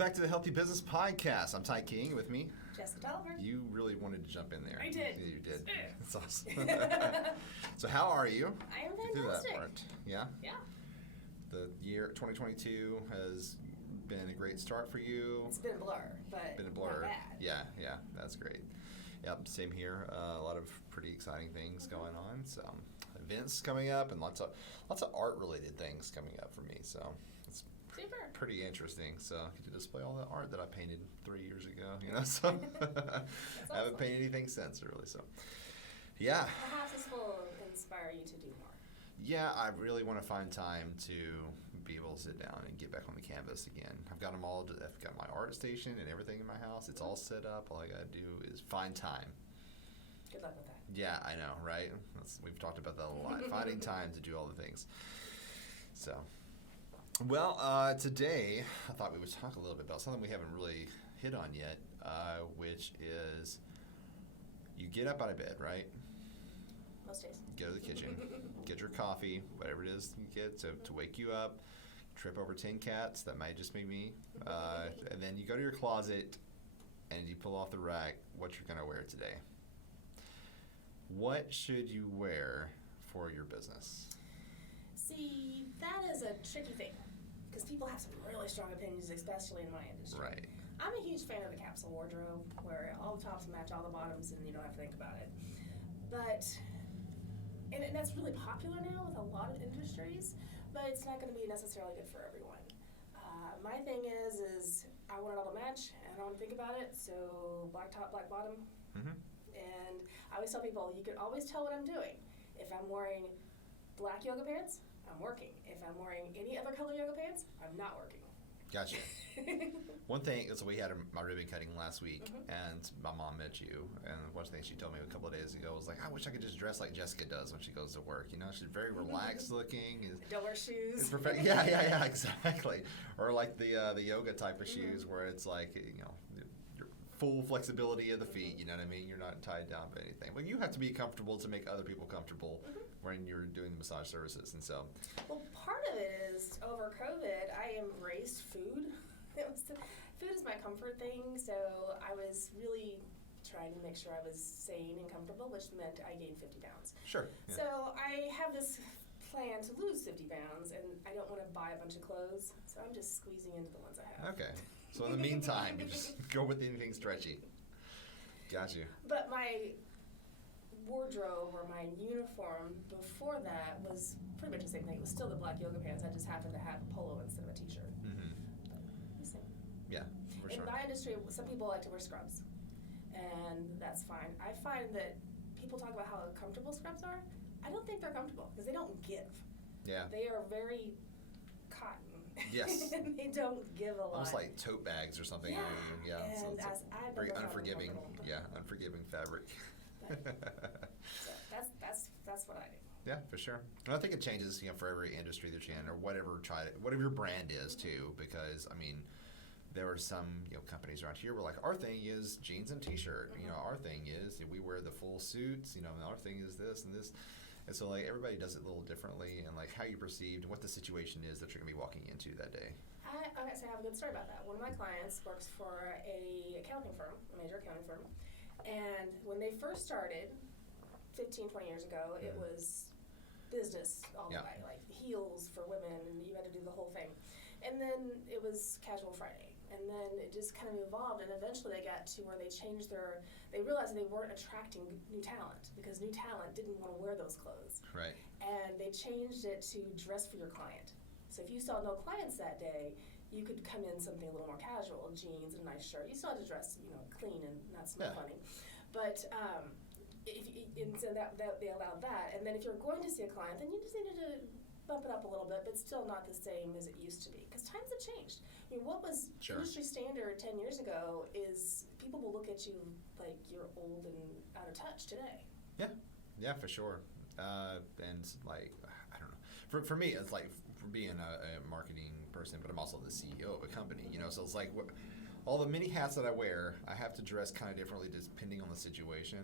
back to the Healthy Business Podcast. I'm Ty King. With me, Jessica Tolliver. You really wanted to jump in there. I did. You did. Yeah. That's awesome. So how are you? I am Get through that fantastic. part. Yeah? Yeah. The year 2022 has been a great start for you. It's been a blur, but Been a blur. not bad. Yeah. That's great. Yep, same here. A lot of pretty exciting things going on. So events coming up and lots of art related things coming up for me. So it's Super. pretty interesting. So I get to display all the art that I painted 3 years ago. So I awesome. haven't painted anything since, really. So yeah. Perhaps this will inspire you to do more. Yeah, I really want to find time to be able to sit down and get back on the canvas again. I've got them all. I've got my art station and everything in my house. It's all set up. All I got to do is find time. Good luck with that. Yeah, I know, right? We've talked about that a lot. Finding time to do all the things. So, well, today I thought we would talk a little bit about something we haven't really hit on yet, which is you get up out of bed, right? Most days. Go to the kitchen, get your coffee, whatever it is you get to wake you up, trip over 10 cats, that might just be me, and then you go to your closet and you pull off the rack what you're going to wear today. What should you wear for your business? See, that is a tricky thing because people have some really strong opinions, especially in my industry. Right. I'm a huge fan of the Capsule Wardrobe where all the tops match all the bottoms and you don't have to think about it. But and that's really popular now with a lot of industries, but it's not going to be necessarily good for everyone. My thing is I want it all to match, and I don't want to think about it, so black top, black bottom. Mm-hmm. And I always tell people, you can always tell what I'm doing. If I'm wearing black yoga pants, I'm working. If I'm wearing any other color yoga pants, I'm not working. Gotcha. One thing is we had my ribbon cutting last week, and my mom met you, and one thing she told me a couple of days ago was like, I wish I could just dress like Jessica does when she goes to work. She's very relaxed looking. Don't wear shoes. It's perfect. Yeah, exactly. Or like the yoga type of shoes where it's like, your full flexibility of the feet, you know what I mean? You're not tied down by anything. But you have to be comfortable to make other people comfortable when you're doing the massage services. And so, well, part of it is over COVID, I embraced food. Food is my comfort thing, so I was really trying to make sure I was sane and comfortable, which meant I gained 50 pounds. sure. Yeah. So I have this plan to lose 50 pounds, and I don't want to buy a bunch of clothes, so I'm just squeezing into the ones I have. Okay. So in the meantime, you just go with anything stretchy. Got you. But my wardrobe or my uniform before that was pretty much the same thing. It was still the black yoga pants. I just happened to have a polo instead of a t-shirt. Mm-hmm. The same. Yeah, for In sure. my industry, some people like to wear scrubs, and that's fine. I find that people talk about how comfortable scrubs are. I don't think they're comfortable because they don't give. Yeah. They are very cotton. Yes. And they don't give a lot. Almost like tote bags or something. Yeah. So And it's like as I've very never found them unforgiving. comfortable. Yeah, unforgiving fabric. So that's what I do. Yeah, for sure. And I think it changes, for every industry that you're in, or whatever your brand is too. Because there are some companies around here where like our thing is jeans and t-shirt. Our thing is we wear the full suits. And our thing is this and this. And so like everybody does it a little differently, and like how you perceived and what the situation is that you're gonna be walking into that day. I actually have a good story about that. One of my clients works for a accounting firm, a major accounting firm, and when they first started 15, 20 years ago, it was business all the way, like heels for women, and you had to do the whole thing. And then it was Casual Friday, and then it just kind of evolved, and eventually they got to where they realized they weren't attracting new talent because new talent didn't want to wear those clothes. Right. And they changed it to dress for your client. So if you saw no clients that day, you could come in something a little more casual, jeans and a nice shirt. You still had to dress, clean and not smell funny. But so that they allowed that. And then if you're going to see a client, then you just needed to bump it up a little bit, but still not the same as it used to be. Because times have changed. What was industry standard 10 years ago is people will look at you like you're old and out of touch today. Yeah, for sure. And like, I don't know. For me, it's like for being a marketing person, but I'm also the CEO of a company, so it's like all the many hats that I wear, I have to dress kind of differently depending on the situation.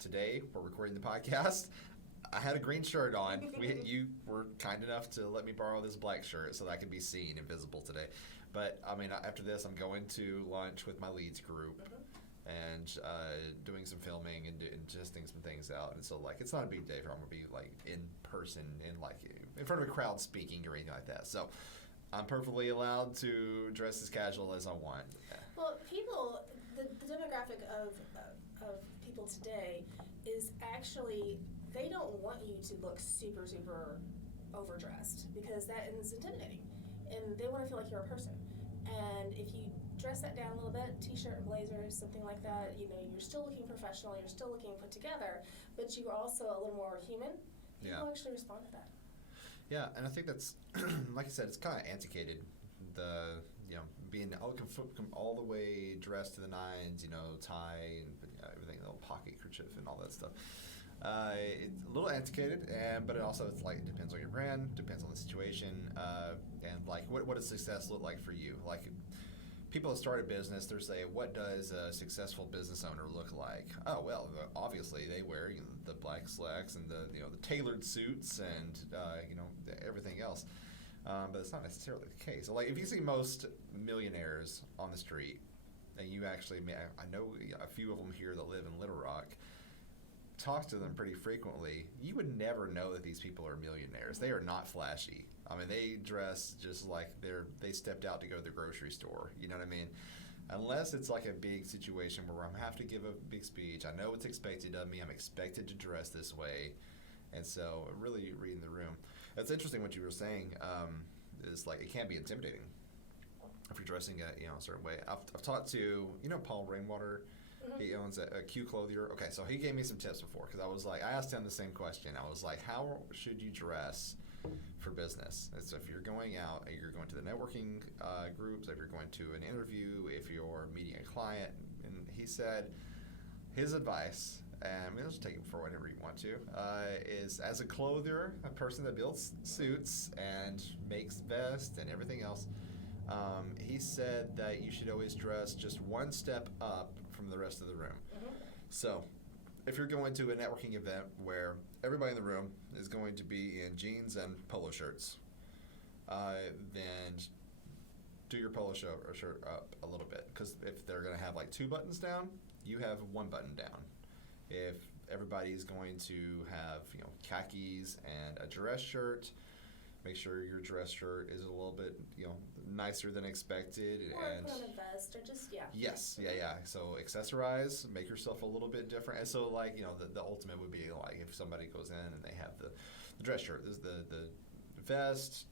Today, we're recording the podcast. I had a green shirt on. You were kind enough to let me borrow this black shirt so that I could be seen and visible today. But I mean, after this, I'm going to lunch with my leads group and doing some filming and testing some things out. And so, like, it's not a big day for I'm gonna be like in person and like in front of a crowd speaking or anything like that. So, I'm perfectly allowed to dress as casual as I want. Well, the demographic of people today is actually, they don't want you to look super, super overdressed because that is intimidating. And they want to feel like you're a person. And if you dress that down a little bit, t-shirt and blazer, something like that, you know, you're still looking professional, you're still looking put together, but you're also a little more human. People actually respond to that. Yeah, and I think that's, like I said, it's kind of antiquated. Being all the way dressed to the nines, you know, tie and everything, little pocket kerchief and all that stuff. It's a little antiquated, but it also, it's like, it depends on your brand, depends on the situation, and like what does success look like for you? Like, people that start a business, they're saying, what does a successful business owner look like? Oh, well, obviously they wear the black slacks and the tailored suits and everything else. But it's not necessarily the case. So, like, if you see most millionaires on the street, and you actually, I know a few of them here that live in Little Rock, talk to them pretty frequently, you would never know that these people are millionaires. They are not flashy. I mean, they dress just like they stepped out to go to the grocery store. You know what I mean? Unless it's like a big situation where I have to give a big speech. I know what's expected of me. I'm expected to dress this way. And so really reading the room. It's interesting what you were saying, is like it can be intimidating if you're dressing a certain way. I've talked to, Paul Rainwater. He owns a Q Clothier. Okay, so he gave me some tips before because I asked him the same question. I was like, how should you dress for business? And so if you're going out, you're going to the networking groups, if you're going to an interview, if you're meeting a client, and he said his advice, and we'll just take it for whatever you want to, is as a clothier, a person that builds suits and makes vests and everything else, he said that you should always dress just one step up from the rest of the room. So if you're going to a networking event where everybody in the room is going to be in jeans and polo shirts, then do your polo shirt up a little bit, because if they're going to have like 2 buttons down, you have 1 button down. If everybody's going to have khakis and a dress shirt, make sure your dress shirt is a little bit nicer than expected. Or put on a vest, or just Yes, yeah. So accessorize, make yourself a little bit different. And so like the ultimate would be like if somebody goes in and they have the dress shirt, there's the vest,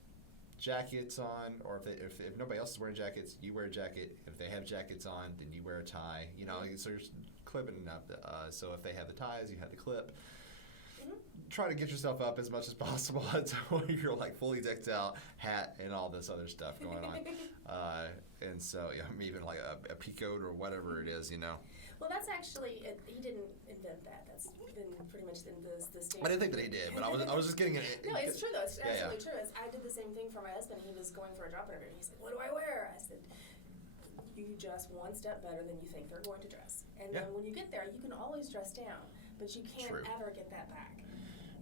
jackets on, or if nobody else is wearing jackets, you wear a jacket. If they have jackets on, then you wear a tie. So you're clipping up. So if they have the ties, you have the clip. Try to get yourself up as much as possible until you're like fully decked out, hat and all this other stuff going on. And so even like a peacoat or whatever it is, Well, that's actually, he didn't invent that. That's been pretty much the standard. I didn't think that he did, but I was just getting it. No, it's true though. It's absolutely true. I did the same thing for my husband. He was going for a job interview. He said, "What do I wear?" I said, "You dress one step better than you think they're going to dress." And then when you get there, you can always dress down, but you can't ever get that back.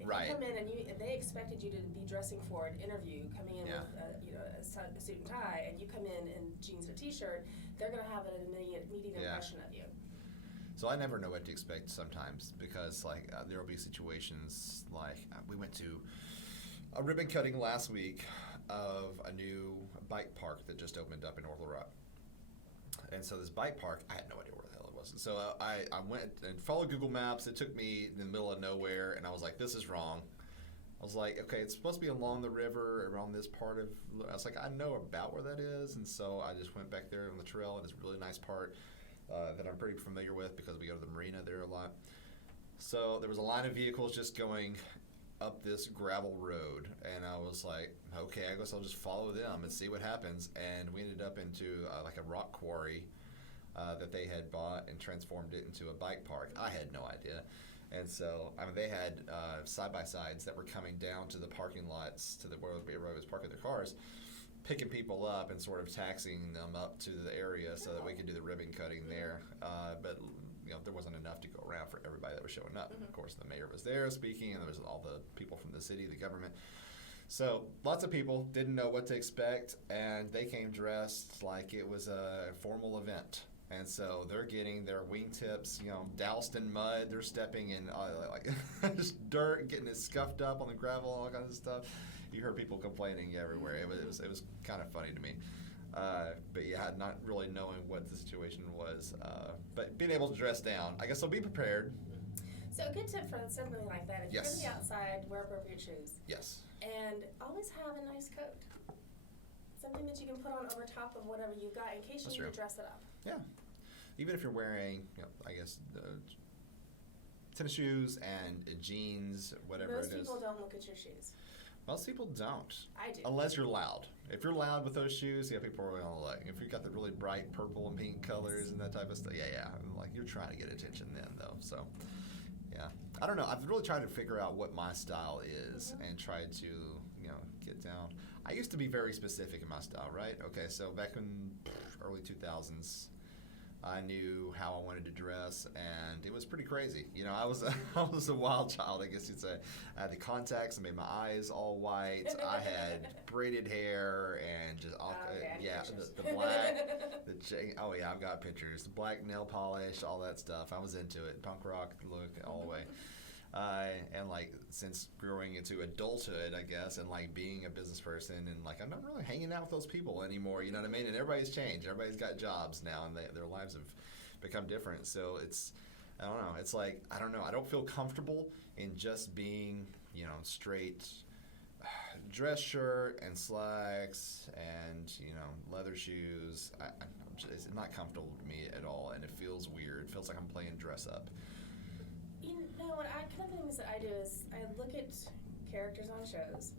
If you come in and they expected you to be dressing for an interview, coming in with a suit and tie, and you come in jeans and a t-shirt, they're going to have an immediate impression of you. So I never know what to expect sometimes, because like there will be situations like we went to a ribbon cutting last week of a new bike park that just opened up in North Little Rock. And so this bike park, I had no idea where the hell it was. So I went and followed Google Maps. It took me in the middle of nowhere, and I was like, this is wrong. I was like, okay, it's supposed to be along the river, around this part of, I was like, I know about where that is. And so I just went back there on the trail, and it's a really nice part that I'm pretty familiar with because we go to the marina there a lot. So there was a line of vehicles just going up this gravel road, and I was like, okay, I guess I'll just follow them and see what happens. And we ended up into like a rock quarry that they had bought and transformed it into a bike park. I had no idea. And so, they had side-by-sides that were coming down to the parking lots, to where everybody was parking their cars, picking people up and sort of taxiing them up to the area so that we could do the ribbon cutting there. But there wasn't enough to go around for everybody that was showing up. Of course, the mayor was there speaking, and there was all the people from the city, the government. So lots of people didn't know what to expect, and they came dressed like it was a formal event. And so they're getting their wingtips, doused in mud. They're stepping in like just dirt, getting it scuffed up on the gravel, all kinds of stuff. You heard people complaining everywhere. It was kind of funny to me. But yeah, not really knowing what the situation was, but being able to dress down. I guess so. Be prepared. So a good tip for something like that: if Yes. you're going to be outside, wear appropriate shoes. Yes. And always have a nice coat. Something that you can put on over top of whatever you've got in case That's you need to true. dress it up. Yeah. Even if you're wearing, I guess, tennis shoes and jeans, whatever Most it is. people don't look at your shoes. Most people don't. I do. Unless you're loud. If you're loud with those shoes, yeah, people are going to look. If you've got the really bright purple and pink colors and that type of stuff, yeah. Like, you're trying to get attention then, though. So, yeah. I don't know. I've really tried to figure out what my style is and tried to, get down. I used to be very specific in my style, right? Okay, so back in early 2000s, I knew how I wanted to dress, and it was pretty crazy. I was a wild child, I guess you'd say. I had the contacts, I made my eyes all white. I had braided hair and just the black, the chain. Oh yeah, I've got pictures. The black nail polish, all that stuff. I was into it. Punk rock look all the way. And like since growing into adulthood, I guess, and like being a business person, and like I'm not really hanging out with those people anymore. You know what I mean? And everybody's changed. Everybody's got jobs now, and their lives have become different. So I don't know. It's like I don't know. I don't feel comfortable in just being straight dress shirt and slacks and leather shoes. It's not comfortable to me at all, and it feels weird. It feels like I'm playing dress up. What kind of things that I do is I look at characters on shows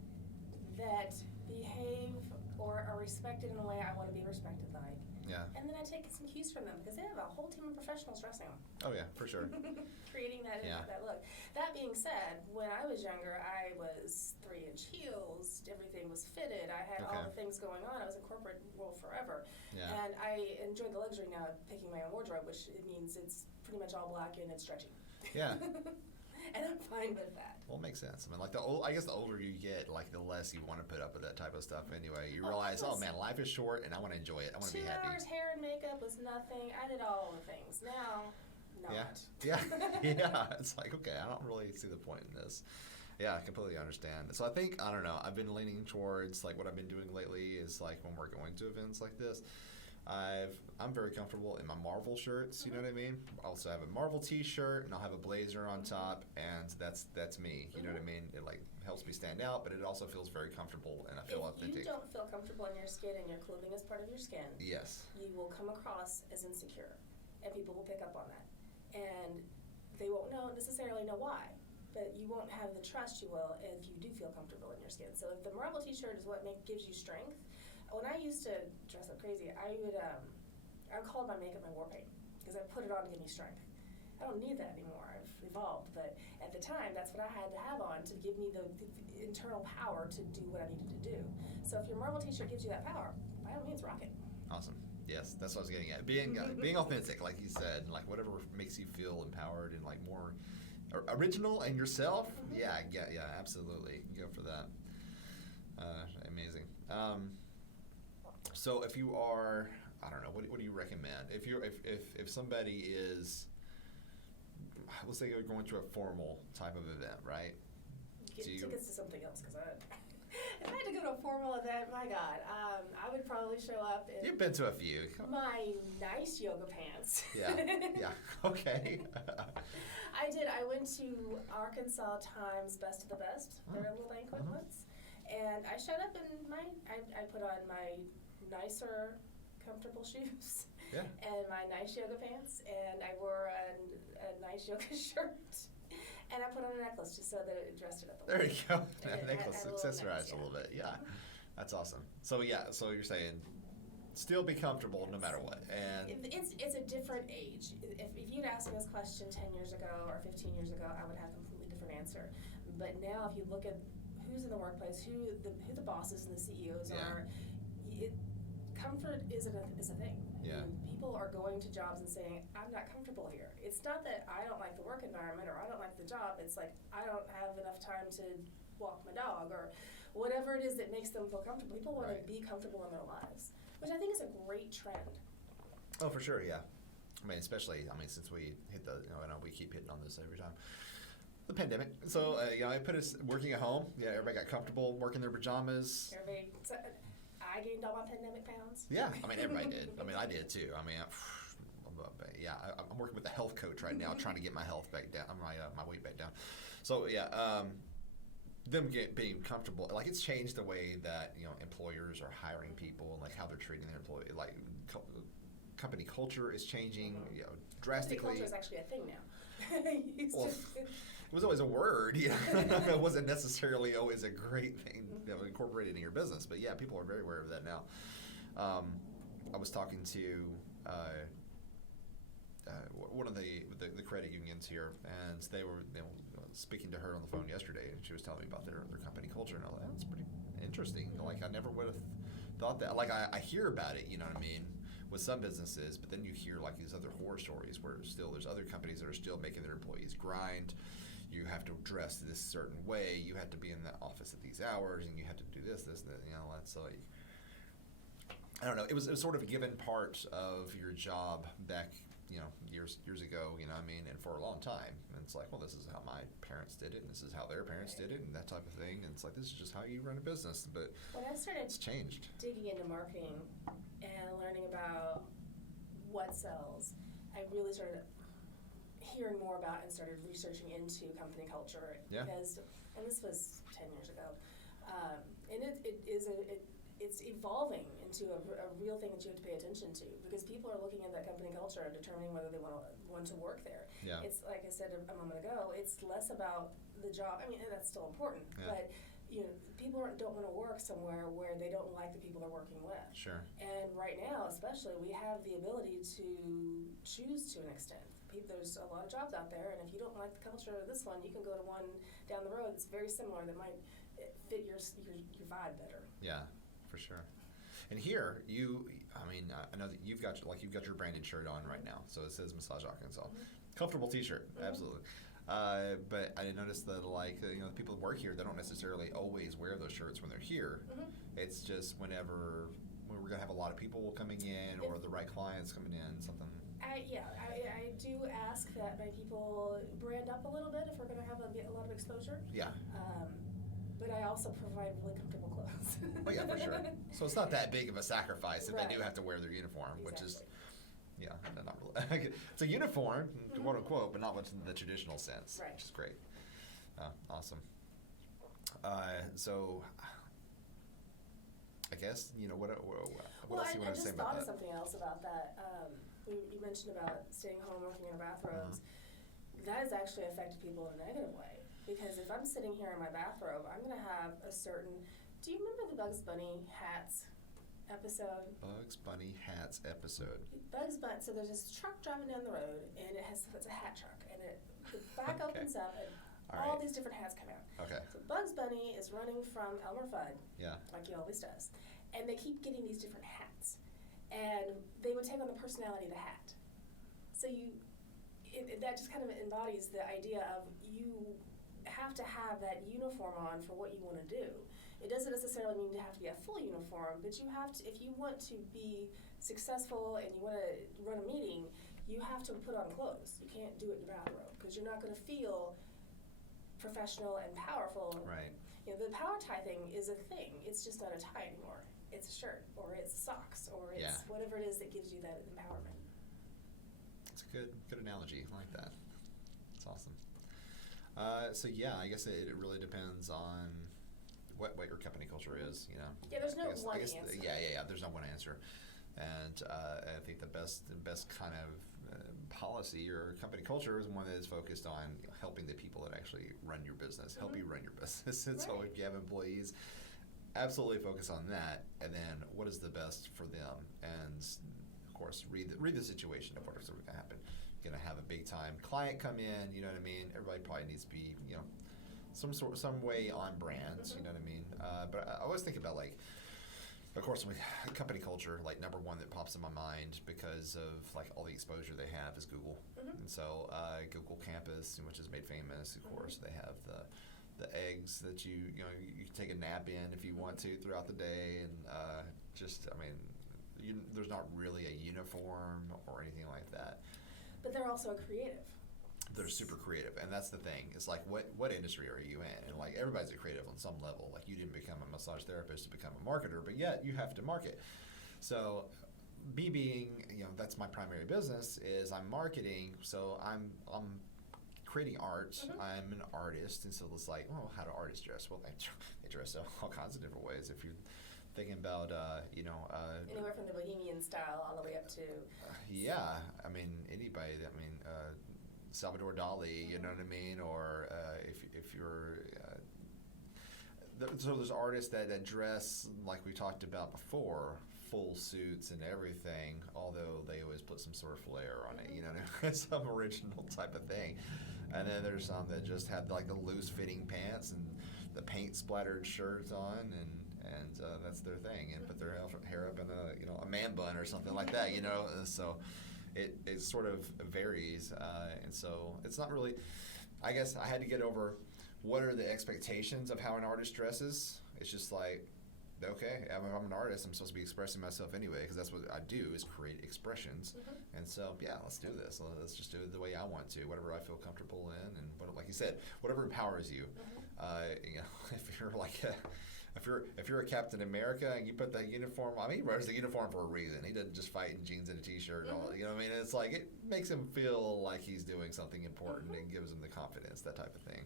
that behave or are respected in a way I want to be respected like. Yeah. And then I take some cues from them because they have a whole team of professionals dressing them. Oh yeah, for sure. Creating that look. That being said, when I was younger, I was 3-inch heels. Everything was fitted. I had all the things going on. I was in corporate world forever. Yeah. And I enjoy the luxury now of picking my own wardrobe, which it means it's pretty much all black and it's stretchy. Yeah. And I'm fine with that. Well, it makes sense. I mean, like I guess the older you get, like the less you want to put up with that type of stuff. Anyway, you realize, man, life is short, and I want to enjoy it. I want to be happy. 2 hours hair and makeup was nothing. I did all the things. Now, not. Yeah. It's like, okay, I don't really see the point in this. Yeah, I completely understand. So I don't know. I've been leaning towards like what I've been doing lately is like when we're going to events like this. I'm very comfortable in my Marvel shirts, you know what I mean? I also have a Marvel t-shirt, and I'll have a blazer on top, and that's me, you know what I mean? It like helps me stand out, but it also feels very comfortable, and I feel authentic. If you don't feel comfortable in your skin and your clothing is part of your skin, yes, you will come across as insecure, and people will pick up on that. And they won't necessarily know why, but you won't have the trust you will if you do feel comfortable in your skin. So if the Marvel t-shirt is what gives you strength, when I used to dress up crazy, I would call my makeup my war paint because I put it on to give me strength. I don't need that anymore. I've evolved, but at the time, that's what I had to have on to give me the internal power to do what I needed to do. So if your Marvel t-shirt gives you that power, by all means, rock it. Awesome. Yes, that's what I was getting at. Being authentic, like you said, like whatever makes you feel empowered and like more original and yourself. Yeah, absolutely. Go for that. Amazing. So if you are, I don't know, what do you recommend? If somebody is, let's say you're going to a formal type of event, right? Get tickets to something else because if I had to go to a formal event, my God, I would probably show up in. You've been to a few. My nice yoga pants. Yeah. Okay. I did. I went to Arkansas Times Best of the Best, their little banquet once, and I showed up in I put on my nicer, comfortable shoes, and my nice yoga pants, and I wore a nice yoga shirt, and I put on a necklace just so that it dressed it up a little. There you go. That necklace accessorized a little bit. Yeah, that's awesome. So so you're saying still be comfortable no matter what, and it's a different age. If you'd asked me this question 10 years ago or 15 years ago, I would have a completely different answer. But now, if you look at who's in the workplace, who the bosses and the CEOs are. Comfort is a thing. Yeah. I mean, people are going to jobs and saying, I'm not comfortable here. It's not that I don't like the work environment or I don't like the job. It's like I don't have enough time to walk my dog or whatever it is that makes them feel comfortable. People want Right. to be comfortable in their lives, which I think is a great trend. Oh, for sure, yeah. I mean, especially, since we hit the, I know we keep hitting on this every time, the pandemic. So, I put us working at home. Yeah, everybody got comfortable working their pajamas. I gained all my pandemic pounds. Yeah, everybody did. I did too. Yeah, I'm working with a health coach right now, trying to get my health back down, my weight back down. So yeah, them being comfortable, like it's changed the way that employers are hiring people and like how they're treating their employee. Like company culture is changing, drastically. Company culture is actually a thing now. Well, it was always a word, It wasn't necessarily always a great thing incorporated in your business, but yeah, people are very aware of that now. I was talking to one of the credit unions here, and they were speaking to her on the phone yesterday, and she was telling me about their company culture, and I was like, that's pretty interesting. Like I never would have thought that. Like I hear about it, with some businesses, but then you hear like these other horror stories where still there's other companies that are still making their employees grind. You have to dress this certain way. You have to be in the office at these hours, and you have to do this, and that. That's like, I don't know. It was sort of a given part of your job back, years ago. And for a long time, and it's like, well, this is how my parents did it, and this is how their parents did it, and that type of thing. And it's like, this is just how you run a business. But when I started it's changed. digging into marketing and learning about what sells, I really started hearing more about and started researching into company culture. Yeah. And this was 10 years ago, and it's evolving into a real thing that you have to pay attention to, because people are looking at that company culture and determining whether they want to work there. Yeah. It's like I said a moment ago, it's less about the job. And that's still important, but people don't want to work somewhere where they don't like the people they're working with. Sure. And right now, especially, we have the ability to choose to an extent. There's a lot of jobs out there, and if you don't like the culture of this one, you can go to one down the road that's very similar that might fit your vibe better. Yeah, for sure. And here, I know that you've got your branded shirt on right now, so it says Massage Arkansas. Mm-hmm. Comfortable T-shirt, absolutely. But I did notice that the people that work here, they don't necessarily always wear those shirts when they're here. Mm-hmm. It's just when we're gonna have a lot of people coming in, or the right clients coming in, something. I do ask that my people brand up a little bit if we're going to have a lot of exposure. Yeah. But I also provide really comfortable clothes. Oh yeah, for sure. So it's not that big of a sacrifice if Right. they do have to wear their uniform, Exactly. which is, not really. It's a uniform, quote unquote, but not much in the traditional sense, Right. which is great. Awesome. So I guess what else you want to say about that? I just thought of something else about that. You mentioned about staying home, working in our bathrobes. That has actually affected people in a negative way, because if I'm sitting here in my bathrobe, I'm going to have a certain. Do you remember the Bugs Bunny hats episode? Bugs Bunny hats episode. Bugs Bunny. So there's this truck driving down the road, and it's a hat truck, and the back Okay. opens up, and All right. these different hats come out. Okay. So Bugs Bunny is running from Elmer Fudd, Yeah. like he always does, and they keep getting these different hats, and they would take on the personality of the hat. So that just kind of embodies the idea of you have to have that uniform on for what you want to do. It doesn't necessarily mean to have to be a full uniform, but you have to, if you want to be successful and you want to run a meeting, you have to put on clothes. You can't do it in your bathrobe, because you're not going to feel professional and powerful. Right. The power tie thing is a thing. It's just not a tie anymore. It's a shirt, or it's socks, or it's whatever it is that gives you that empowerment. It's a good analogy. I like that. It's awesome. So yeah, I guess it really depends on what your company culture is. Yeah, there's no one answer. Yeah. There's no one answer, and I think the best kind of policy or company culture is one that is focused on helping the people that actually run your business, help you run your business. And so if you have employees, absolutely focus on that, and then what is the best for them, and of course read the situation of what's going to happen. You're going to have a big time client come in, you know what I mean? Everybody probably needs to be, some way on brand, you know what I mean? But I always think about of course, with company culture, number one that pops in my mind because of all the exposure they have is Google. And so Google Campus, which is made famous, of course, they have the eggs that you can take a nap in if you want to throughout the day, and there's not really a uniform or anything like that. But they're also creative. They're super creative, and that's the thing. It's like, what industry are you in? And like, everybody's a creative on some level. Like, you didn't become a massage therapist to become a marketer, but yet you have to market. So me being, that's my primary business, is I'm marketing. So I'm creating art. I'm an artist, and so it's like, how do artists dress? Well, they dress all kinds of different ways. If you're thinking about, anywhere from the bohemian style all the way up to anybody. Salvador Dali, you know what I mean? Or if you're so there's artists that dress like we talked about before, full suits and everything, although they always put some sort of flair on it, some original type of thing. And then there's some that just have like the loose fitting pants and the paint splattered shirts on, and that's their thing, and put their hair up in a man bun or something like that, so it sort of varies, and so it's not really, I guess I had to get over what are the expectations of how an artist dresses. It's just like, okay, I'm an artist, I'm supposed to be expressing myself anyway, because that's what I do, is create expressions. And so, let's do this. Let's just do it the way I want to, whatever I feel comfortable in, and like you said, whatever empowers you. If you're like if you're a Captain America and you put that uniform on, he wears the uniform for a reason. He doesn't just fight in jeans and a t-shirt. And all, it's like, it makes him feel like he's doing something important and gives him the confidence, that type of thing.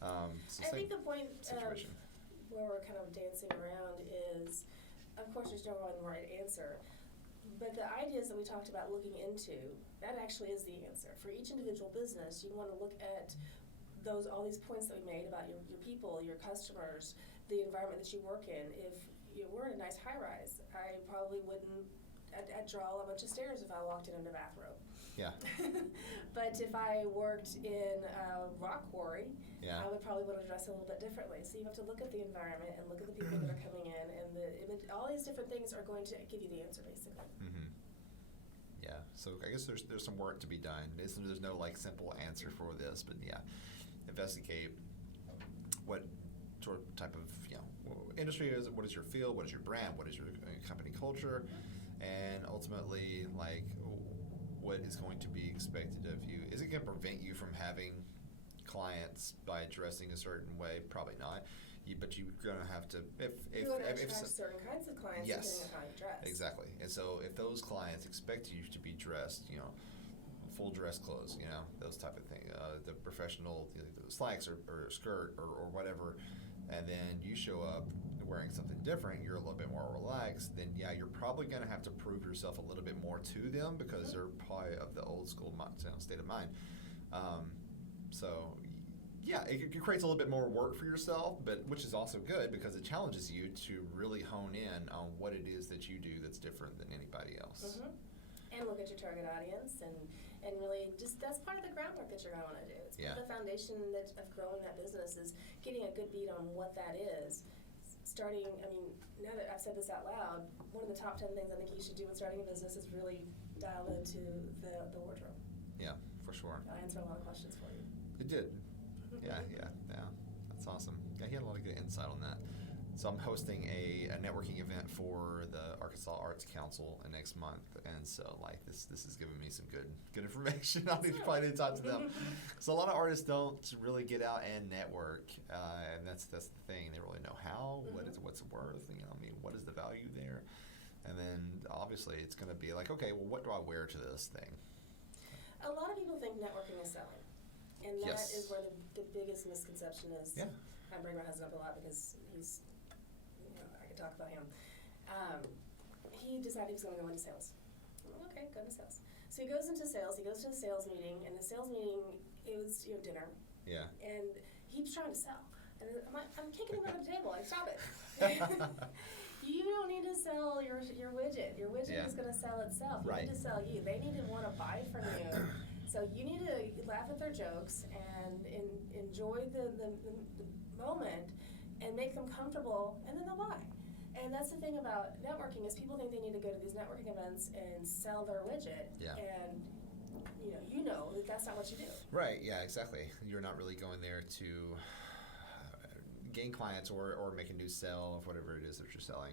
I think the point where we're kind of dancing around is, of course, there's no one right answer, but the ideas that we talked about looking into, that actually is the answer. For each individual business, you want to look at all these points that we made about your people, your customers, the environment that you work in. If we're in a nice high-rise, I probably wouldn't, I'd draw a bunch of stairs if I walked in a bathrobe. Yeah. But if I worked in a rock quarry, yeah, I would probably want to dress a little bit differently. So you have to look at the environment and look at the people that are coming in, and the image. All these different things are going to give you the answer, basically. Yeah. So I guess there's some work to be done. There's no like simple answer for this, but investigate what sort of type of industry is it, what is your field, what is your brand, what is your company culture, and ultimately, like, what is going to be expected of you. Is it going to prevent you from having clients by dressing a certain way? Probably not. But you're going to have to, you're going to attract certain kinds of clients, yes, depending on how you dress. Exactly. And so if those clients expect you to be dressed, full dress clothes, those type of things, the professional slacks or a skirt or whatever, and then you show up wearing something different, you're a little bit more relaxed, then you're probably going to have to prove yourself a little bit more to them, because they're probably of the old school state of mind. It creates a little bit more work for yourself, but which is also good, because it challenges you to really hone in on what it is that you do that's different than anybody else. And look at your target audience, and really just, that's part of the groundwork that you're going to want to do. It's part of the foundation of growing that business, is getting a good beat on what that is. Starting, now that I've said this out loud, one of the top 10 things I think you should do when starting a business is really dial into the wardrobe. Yeah, for sure. I answered a lot of questions for you. It did. Yeah. That's awesome. Yeah, he had a lot of good insight on that. So I'm hosting a networking event for the Arkansas Arts Council next month, and so like this is giving me some good information. I need to probably talk to them. So a lot of artists don't really get out and network, and that's the thing. They really know how. What's it worth? What is the value there? And then obviously it's going to be like, okay, well, what do I wear to this thing? A lot of people think networking is selling, and that is where the biggest misconception is. Yeah. I bring my husband up a lot because he's. I could talk about him. He decided he was going to go into sales. I'm like, okay, go into sales. So he goes into sales. He goes to a sales meeting, and the sales meeting, it was dinner. Yeah. And he's trying to sell, and I'm like, I'm kicking him under the table. Like, stop it. You don't need to sell your widget. Your widget is going to sell itself. You need to sell you. They need to want to buy from you. So you need to laugh at their jokes and enjoy the moment and make them comfortable, and then they'll buy. And that's the thing about networking, is people think they need to go to these networking events and sell their widget. Yeah. And that's not what you do. Right, yeah, exactly. You're not really going there to gain clients or make a new sale of whatever it is that you're selling.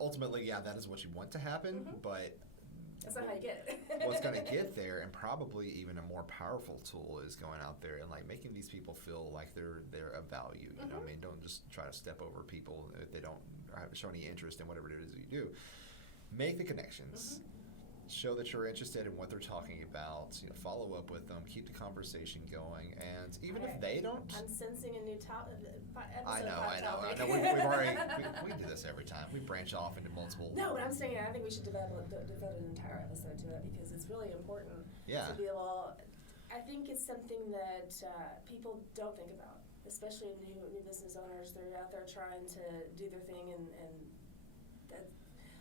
Ultimately, yeah, that is what you want to happen, but that's not how you get it. what's going to get there, and probably even a more powerful tool, is going out there and like making these people feel like they're of value. You know what I mean? Don't just try to step over people if they don't show any interest in whatever it is that you do. Make the connections. Show that you're interested in what they're talking about. You know, follow up with them. Keep the conversation going. And even if they don't, I'm sensing a new topic. I know. We've already we do this every time. We branch off into multiple. No, but I'm saying I think we should devote an entire episode to it because it's really important. Yeah. To be able. I think it's something that people don't think about, especially new business owners. They're out there trying to do their thing, and that.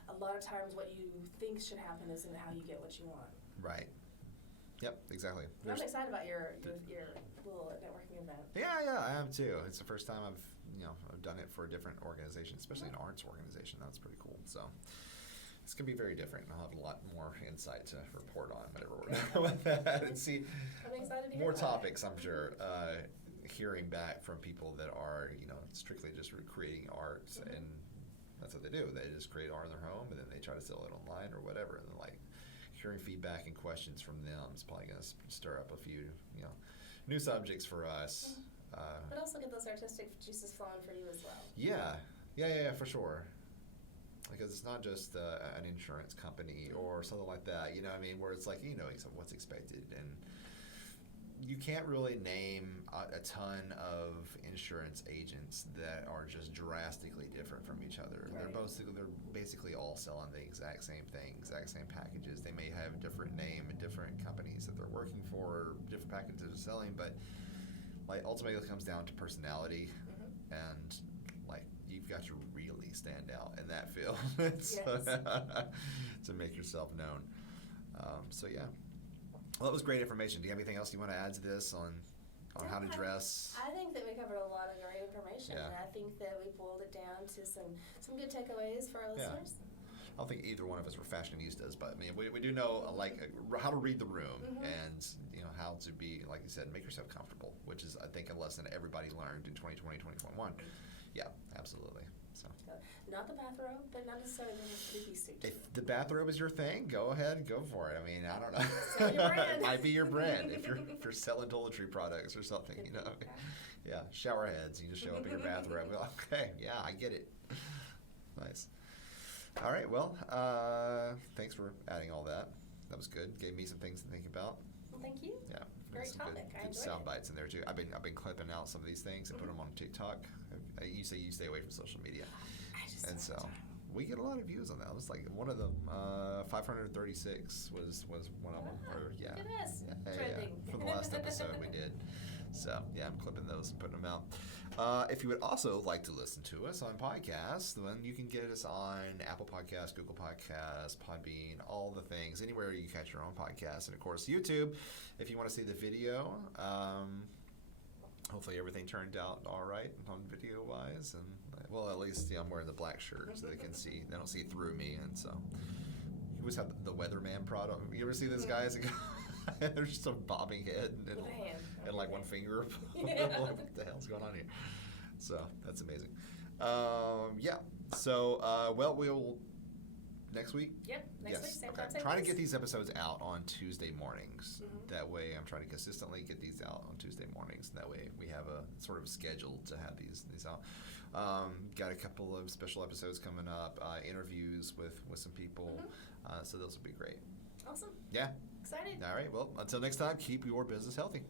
A lot of times what you think should happen isn't how you get what you want. Right. Yep, exactly. I'm excited about your little networking event. Yeah, I am too. It's the first time I've done it for a different organization, especially an arts organization. That's pretty cool. So it's going to be very different. I'll have a lot more insight to report on whenever we're done with that. And see I'm excited to hear more about topics, I'm sure. Hearing back from people that are, strictly just creating art and that's what they do. They just create art in their home, and then they try to sell it online or whatever. And then, like, hearing feedback and questions from them is probably going to stir up a few, new subjects for us. But also get those artistic juices flowing for you as well. Yeah, for sure. Because it's not just an insurance company or something like that. You know what I mean? Where it's like what's expected, and you can't really name a ton of insurance agents that are just drastically different from each other. Right. They're basically all selling the exact same thing, exact same packages. They may have different name and different companies that they're working for, different packages they're selling, but like ultimately it comes down to personality, and like you've got to really stand out in that field to make yourself known. So yeah. Well, that was great information. Do you have anything else you want to add to this on how to dress? I think that we covered a lot of great information. Yeah. And I think that we boiled it down to some good takeaways for our listeners. I don't think either one of us were fashionistas, but I mean, we do know how to read the room and how to be, like you said, make yourself comfortable, which is I think a lesson everybody learned in 2020, 2021. Yeah, absolutely. So. Not the bathrobe, but not necessarily the three-piece suit. If the bathrobe is your thing, go ahead, go for it. I mean, I don't know. Sell your brand. It might be your brand if you're selling toiletry products or something, Yeah, shower heads. You just show up in your bathrobe. Okay, yeah, I get it. Nice. All right, well, thanks for adding all that. That was good. Gave me some things to think about. Well, thank you. Yeah, great some topic. good sound bites in there too. I've been clipping out some of these things and put them on TikTok. You say you stay away from social media, and so we get a lot of views on that. It was like one of them. 536 was one of them. Look at this. Yeah, for the last episode we did. So yeah, I'm clipping those and putting them out. If you would also like to listen to us on podcasts, then you can get us on Apple Podcasts, Google Podcasts, Podbean, all the things, anywhere you catch your own podcast, and of course YouTube. If you want to see the video, hopefully everything turned out all right on video wise, and well, at least I'm wearing the black shirt so they can see. They don't see through me, and so you always have the weatherman product. You ever see this guys? There's just a bobbing head and like one finger. What the hell's going on here? So that's amazing. Yeah. So we'll next week. Yep. Next week. Same time. Trying to get these episodes out on Tuesday mornings. That way, I'm trying to consistently get these out on Tuesday mornings. That way, we have a sort of schedule to have these out. Got a couple of special episodes coming up. Interviews with some people. So those will be great. Awesome. Yeah. Excited. All right. Well, until next time, keep your business healthy.